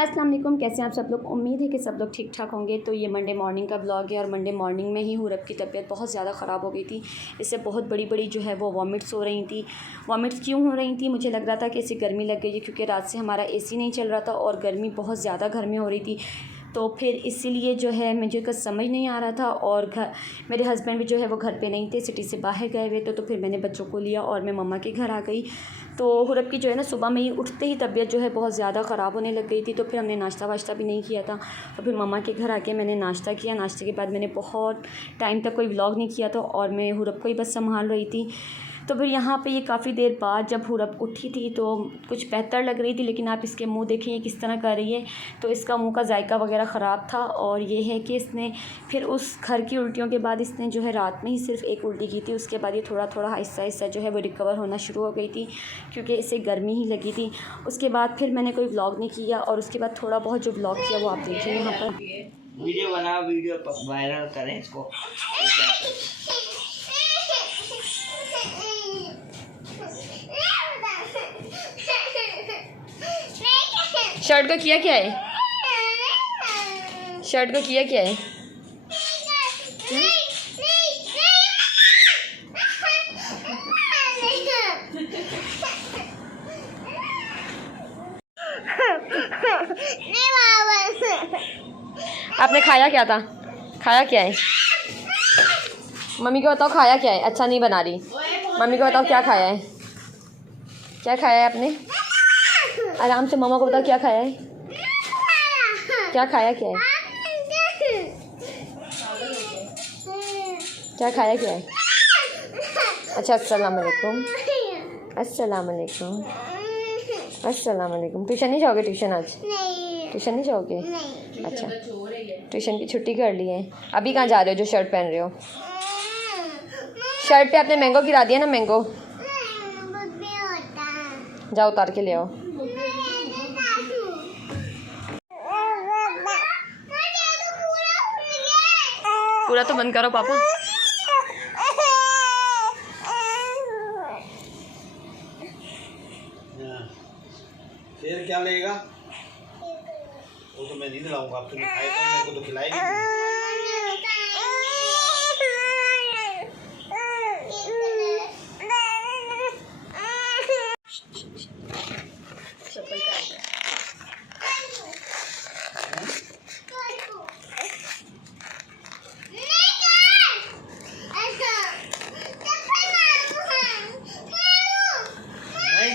अस्सलाम वालेकुम, कैसे हैं आप सब लोग। उम्मीद है कि सब लोग ठीक ठाक होंगे। तो ये मंडे मॉर्निंग का ब्लॉग है और मंडे मॉर्निंग में ही हुरब की तबीयत बहुत ज़्यादा ख़राब हो गई थी। इससे बहुत बड़ी बड़ी जो है वो वॉमिट्स हो रही थी। वॉमिट्स क्यों हो रही थी, मुझे लग रहा था कि इसे गर्मी लग गई है, क्योंकि रात से हमारा एसी नहीं चल रहा था और गर्मी बहुत ज़्यादा घर में हो रही थी। तो फिर इसीलिए जो है मुझे कुछ समझ नहीं आ रहा था। और घर मेरे हस्बैंड भी जो है वो घर पे नहीं थे, सिटी से बाहर गए हुए थे। तो फिर मैंने बच्चों को लिया और मैं मम्मा के घर आ गई। तो हुरब की जो है ना सुबह में ही उठते ही तबीयत जो है बहुत ज़्यादा ख़राब होने लग गई थी। तो फिर हमने नाश्ता वाश्ता भी नहीं किया था। तो फिर मम्मा के घर आके मैंने नाश्ता किया। नाश्ते के बाद मैंने बहुत टाइम तक कोई व्लॉग नहीं किया था और मैं हुरब को ही बस संभाल रही थी। तो फिर यहाँ पे ये काफ़ी देर बाद जब हुरब उठी थी तो कुछ बेहतर लग रही थी, लेकिन आप इसके मुंह देखिए किस तरह कर रही है। तो इसका मुंह का जायका वगैरह ख़राब था। और ये है कि इसने फिर उस घर की उल्टियों के बाद इसने जो है रात में ही सिर्फ एक उल्टी की थी। उसके बाद ये थोड़ा थोड़ा आहिस्ता आहिस्ता जो है वो रिकवर होना शुरू हो गई थी, क्योंकि इसे गर्मी ही लगी थी। उसके बाद फिर मैंने कोई व्लॉग नहीं किया और उसके बाद थोड़ा बहुत जो व्लॉग किया वो आप देखिए यहाँ पर। वीडियो बना, वीडियो वायरल करें इसको। शर्ट का किया क्या है, शर्ट का किया क्या है। आपने खाया क्या था, खाया क्या है। मम्मी को बताओ खाया क्या है। अच्छा नहीं बना रही, मम्मी को बताओ क्या खाया है, क्या खाया है आपने। आराम से मम्मा को बताओ क्या खाया है, क्या खाया क्या है, क्या खाया क्या है। अच्छा अस्सलाम वालेकुम, अस्सलाम वालेकुम, अस्सलाम वालेकुम। ट्यूशन नहीं जाओगे, ट्यूशन आज ट्यूशन नहीं जाओगे। अच्छा ट्यूशन की छुट्टी कर ली है। अभी कहाँ जा रहे हो जो शर्ट पहन रहे हो। शर्ट पे आपने मैंगो गिरा दिया ना, मैंगो जाओ उतार के ले आओ। पूरा तो बंद करो पापा। फिर क्या लेगा, वो तो मैं नहीं दिलाऊंगा। आप तुम्हें खाए तो मेरे को तो खिलाएगी।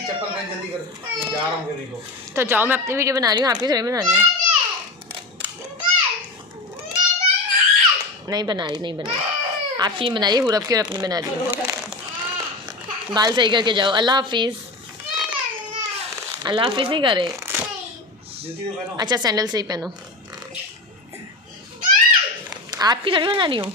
चप्पल पहन जल्दी कर, जा रहा हूँ देखो। तो जाओ, मैं अपनी वीडियो बना रही हूँ, आपकी थोड़ी बना रही हूँ। नहीं बना रही, नहीं बना रही, आपकी बना रही है, हुरब की और अपनी बना रही हूँ। बाल सही करके जाओ। अल्लाह हाफिज़, अल्लाह हाफिज़ नहीं करे। अच्छा सैंडल से ही पहनो, आपकी थोड़ी बना रही हूँ।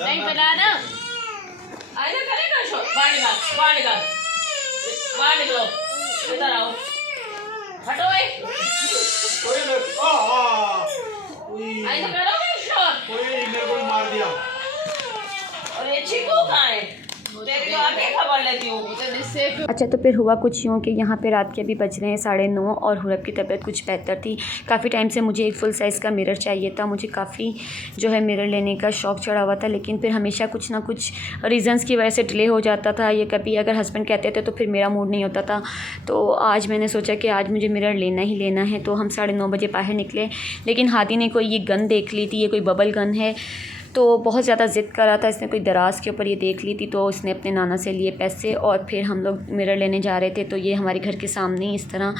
नहीं बना ना, आइए करेगा शो। बाहर निकाल, बाहर निकाल, बाहर निकलो, इधर आओ, हटो आइए करो शो। कोई मेरे को मार दिया। और ये चीकू कहाँ है, तेरे को आगे खबर लेती हूँ। अच्छा तो फिर हुआ कुछ यूँ कि यहाँ पे रात के अभी बज रहे हैं 9:30 और हुरब की तबीयत कुछ बेहतर थी। काफ़ी टाइम से मुझे एक फुल साइज़ का मिरर चाहिए था। मुझे काफ़ी जो है मिरर लेने का शौक़ चढ़ा हुआ था, लेकिन फिर हमेशा कुछ ना कुछ रीज़न्स की वजह से डिले हो जाता था। ये कभी अगर हस्बैंड कहते थे तो फिर मेरा मूड नहीं होता था। तो आज मैंने सोचा कि आज मुझे मिरर लेना ही लेना है। तो हम 9:30 बजे बाहर निकले, लेकिन हादी ने कोई ये गन देख ली थी, ये कोई बबल गन है। तो बहुत ज़्यादा ज़िद कर रहा था, इसने कोई दराज के ऊपर ये देख ली थी, तो इसने अपने नाना से लिए पैसे और फिर हम लोग मिरर लेने जा रहे थे। तो ये हमारे घर के सामने ही इस तरह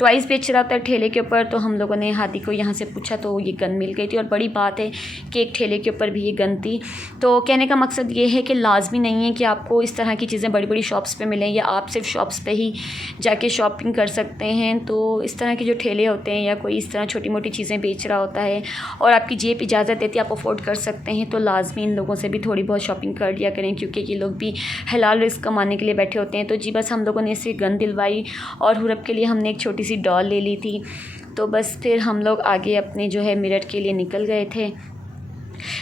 टॉयज़ बेच रहा था ठेले के ऊपर। तो हम लोगों ने हादी को यहाँ से पूछा तो ये गन मिल गई थी। और बड़ी बात है कि एक ठेले के ऊपर भी ये गन थी। तो कहने का मकसद ये है कि लाजमी नहीं है कि आपको इस तरह की चीज़ें बड़ी बड़ी शॉप्स पे मिलें या आप सिर्फ शॉप्स पे ही जाके शॉपिंग कर सकते हैं। तो इस तरह के जो ठेले होते हैं या कोई इस तरह छोटी मोटी चीज़ें बेच रहा होता है और आपकी जेब इजाज़त देती है, आप अफोर्ड कर सकते हैं, तो लाजमी इन लोगों से भी थोड़ी बहुत शॉपिंग कर लिया करें, क्योंकि ये लोग भी हलाल रिस्क कमाने के लिए बैठे होते हैं। तो जी बस हम लोगों ने इसे गन दिलवाई और हुरब के लिए हमने एक छोटी सी डॉल ले ली थी। तो बस फिर हम लोग आगे अपने जो है मिरर के लिए निकल गए थे।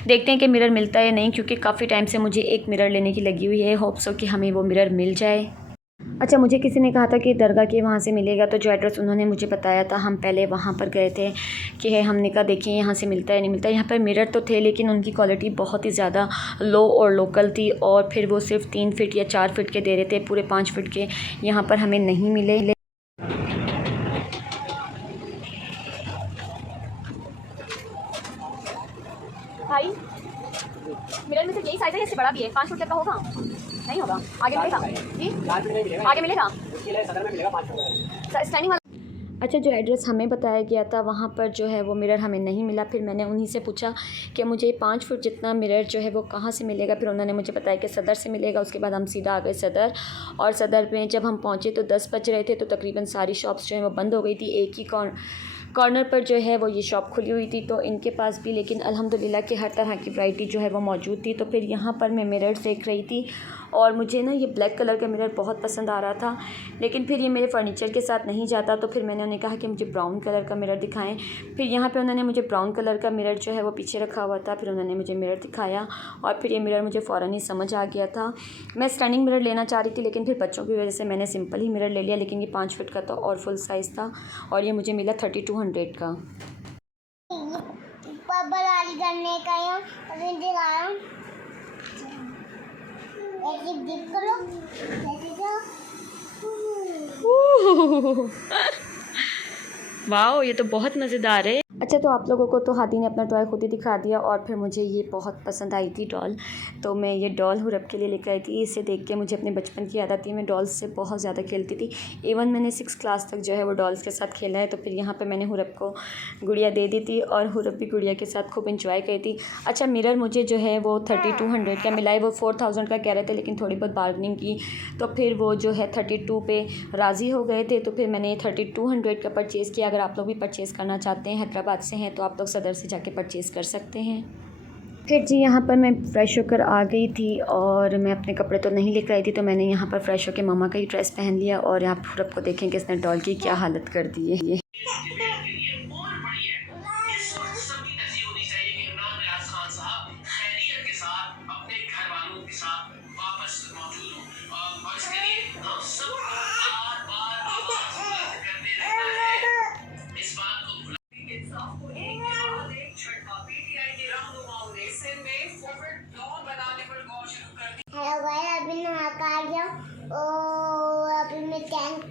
देखते हैं कि मिरर मिलता है या नहीं, क्योंकि काफ़ी टाइम से मुझे एक मिरर लेने की लगी हुई है। होप्स हो कि हमें वो मिरर मिल जाए। अच्छा, मुझे किसी ने कहा था कि दरगाह के वहाँ से मिलेगा, तो जो एड्रेस उन्होंने मुझे बताया था हम पहले वहाँ पर गए थे कि हमने कहा देखिए यहाँ से मिलता है नहीं मिलता। यहाँ पर मिरर तो थे लेकिन उनकी क्वालिटी बहुत ही ज़्यादा लो और लोकल थी और फिर वो सिर्फ 3 फीट या 4 फीट के दे रहे थे, पूरे 5 फीट के यहाँ पर हमें नहीं मिले। भाई मिरर में से यही साइज़ है, इससे बड़ा भी है, 5 फुट तक का होगा? नहीं होगा, आगे मिलेगा जी, आगे मिलेगा स्टैंडिंग वाला। अच्छा, जो एड्रेस हमें बताया गया था वहाँ पर जो है वो मिरर हमें नहीं मिला। फिर मैंने उन्हीं से पूछा कि मुझे 5 फुट जितना मिरर जो है वो कहाँ से मिलेगा। फिर उन्होंने मुझे बताया कि सदर से मिलेगा। उसके बाद हम सीधा आ गए सदर, और सदर में जब हम पहुँचे तो 10 बज रहे थे, तो तकरीबन सारी शॉप्स जो है वो बंद हो गई थी। एक ही कॉर्नर पर जो है वो ये शॉप खुली हुई थी, तो इनके पास भी लेकिन अल्हम्दुलिल्लाह कि हर तरह की वैरायटी जो है वो मौजूद थी। तो फिर यहाँ पर मैं मिरर देख रही थी और मुझे ना ये ब्लैक कलर का मिरर बहुत पसंद आ रहा था, लेकिन फिर ये मेरे फ़र्नीचर के साथ नहीं जाता। तो फिर मैंने उन्हें कहा कि मुझे ब्राउन कलर का मिरर दिखाएं। फिर यहाँ पे उन्होंने मुझे ब्राउन कलर का मिरर जो है वो पीछे रखा हुआ था। फिर उन्होंने मुझे मिरर दिखाया और फिर ये मिरर मुझे फ़ौरन ही समझ आ गया था। मैं स्टैंडिंग मिरर लेना चाह रही थी, लेकिन फिर बच्चों की वजह से मैंने सिंपल ही मिरर ले लिया, लेकिन ये 5 फीट का था और फुल साइज़ था और ये मुझे मिला 3200 का। करने का अभी दिखाया एक दिख करो वाओ, ये तो बहुत मज़ेदार है। अच्छा, तो आप लोगों को तो हादी ने अपना टॉय खुद ही दिखा दिया और फिर मुझे ये बहुत पसंद आई थी डॉल। तो मैं ये डॉल हुरब के लिए लेकर आई थी। इसे देख के मुझे अपने बचपन की याद आती है। मैं डॉल्स से बहुत ज़्यादा खेलती थी। इवन मैंने 6 क्लास तक जो है वो डॉल्स के साथ खेला है। तो फिर यहाँ पे मैंने हुरब को गुड़िया दे दी थी और हुरब भी गुड़िया के साथ खूब इंजॉय करी थी। अच्छा, मिरर मुझे जो है वो 3200 का मिला है। वो 4000 का कह रहे थे, लेकिन थोड़ी बहुत बार्गनिंग की तो फिर वो जो है 32 पे राज़ी हो गए थे। तो फिर मैंने 3200 का परचेज़ किया। अगर आप लोग भी परचेज़ करना चाहते हैं, हैदराबाद से हैं, तो आप लोग सदर से जाके परचेज़ कर सकते हैं। फिर जी यहाँ पर मैं फ़्रेश होकर आ गई थी और मैं अपने कपड़े तो नहीं लेकर आई थी, तो मैंने यहाँ पर फ़्रेश होकर मम्मा का ही ड्रेस पहन लिया। और यहाँ हुरब को देखें कि इसने डॉल की क्या हालत कर दी है। अभी नहा कर गया और अभी मैं टैंक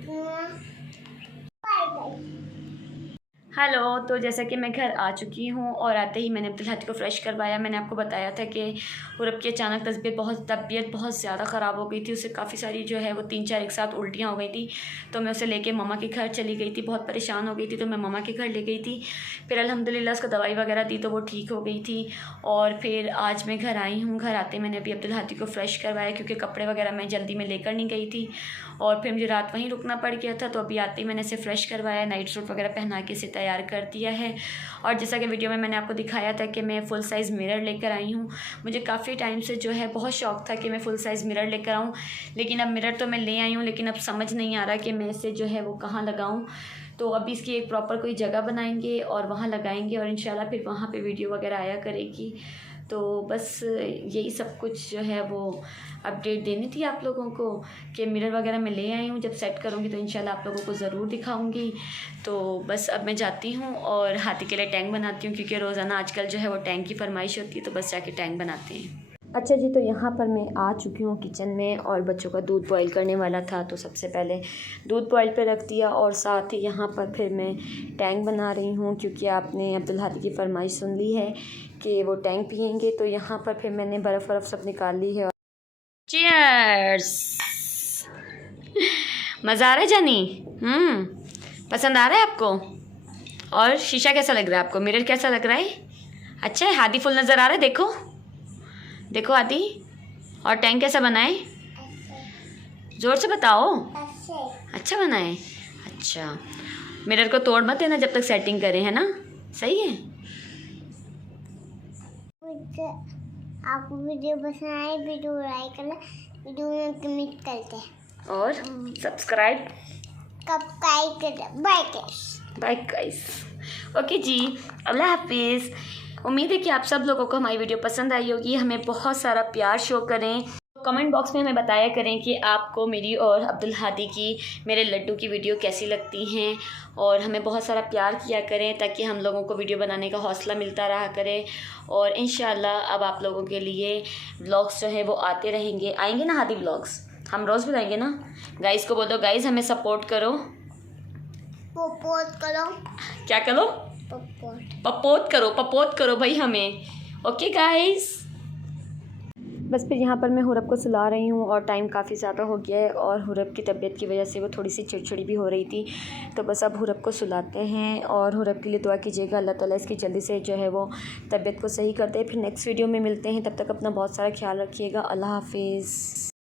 हेलो, तो जैसा कि मैं घर आ चुकी हूँ और आते ही मैंने अब्दुल हादी को फ़्रेश करवाया। मैंने आपको बताया था कि हुरब की अचानक तबीयत बहुत ज़्यादा ख़राब हो गई थी। उसे काफ़ी सारी जो है वो 3-4 एक साथ उल्टियाँ हो गई थी। तो मैं उसे लेके मम्मा के घर चली गई थी। बहुत परेशान हो गई थी, तो मैं मम्मा के घर ले गई थी। फिर अल्हम्दुलिल्लाह उसको दवाई वगैरह दी तो वो ठीक हो गई थी। और फिर आज मैं घर आई हूँ। घर आते मैंने अभी अब्दुल हादी को फ़्रेश करवाया, क्योंकि कपड़े वगैरह मैं जल्दी में लेकर नहीं गई थी और फिर मुझे रात वहीं रुकना पड़ गया था। तो अभी आते ही मैंने इसे फ़्रेश करवाया, नाइट सूट वगैरह पहना के इसे तैयार कर दिया है। और जैसा कि वीडियो में मैंने आपको दिखाया था कि मैं फ़ुल साइज़ मिरर लेकर आई हूँ। मुझे काफ़ी टाइम से जो है बहुत शौक़ था कि मैं फ़ुल साइज़ मिरर लेकर आऊँ, लेकिन अब मिरर तो मैं ले आई हूँ, लेकिन अब समझ नहीं आ रहा कि मैं इसे जो है वो कहाँ लगाऊँ। तो अभी इसकी एक प्रॉपर कोई जगह बनाएंगे और वहाँ लगाएंगे और इंशाल्लाह फिर वहाँ पे वीडियो वगैरह आया करेगी। तो बस यही सब कुछ जो है वो अपडेट देनी थी आप लोगों को कि मिरर वगैरह मैं ले आई हूँ। जब सेट करूँगी तो इंशाल्लाह आप लोगों को ज़रूर दिखाऊँगी। तो बस अब मैं जाती हूँ और हाथी के लिए टैंक बनाती हूँ, क्योंकि रोज़ाना आजकल जो है वो टैंक की फरमाइश होती है। तो बस जाके टैंक बनाते हैं। अच्छा जी, तो यहाँ पर मैं आ चुकी हूँ किचन में और बच्चों का दूध बॉईल करने वाला था, तो सबसे पहले दूध बॉईल पे रख दिया और साथ ही यहाँ पर फिर मैं टैंग बना रही हूँ, क्योंकि आपने अब्दुल हादी की फरमाइश सुन ली है कि वो टैंग पियेंगे। तो यहाँ पर फिर मैंने बर्फ़ वर्फ़ सब निकाल ली है। चीयर्स। मज़ा आ रहा है जानी? पसंद आ रहा है आपको? और शीशा कैसा लग रहा है आपको? मिरर कैसा लग रहा है? अच्छा है? हादी फुल नज़र आ रहा है? देखो देखो आदि। और टैंक कैसा बना है? ज़ोर से बताओ। अच्छा बना है? अच्छा, मिरर को तोड़ मत देना जब तक सेटिंग करें, है ना? सही है। आपको वीडियो पसंद आए, वीडियो लाइक करना, वीडियो में कमेंट करते हैं और सब्सक्राइब बाय गाइस। ओके जी, अल्लाह हाफिज़। उम्मीद है कि आप सब लोगों को हमारी वीडियो पसंद आई होगी। हमें बहुत सारा प्यार शो करें, कमेंट बॉक्स में हमें बताया करें कि आपको मेरी और अब्दुल हादी की, मेरे लड्डू की वीडियो कैसी लगती हैं, और हमें बहुत सारा प्यार किया करें ताकि हम लोगों को वीडियो बनाने का हौसला मिलता रहा करे। और इंशाल्लाह अब आप लोगों के लिए व्लॉग्स जो है वो आते रहेंगे। आएंगे ना हादी व्लॉग्स? हम रोज़ बनाएंगे ना? गाइस को बोल दो, गाइस हमें सपोर्ट करो। क्या करो? पपोत करो भाई हमें। Okay guys. बस फिर यहाँ पर मैं हुरब को सुला रही हूँ और टाइम काफ़ी ज़्यादा हो गया है और हुरब की तबीयत की वजह से वो थोड़ी सी चिड़चिड़ी भी हो रही थी। तो बस अब हुरब को सुलाते हैं और हुरब के लिए दुआ कीजिएगा, अल्लाह ताला इसकी जल्दी से जो है वो तबीयत को सही करते हैं। फिर नेक्स्ट वीडियो में मिलते हैं, तब तक अपना बहुत सारा ख्याल रखिएगा। अल्लाह हाफिज़।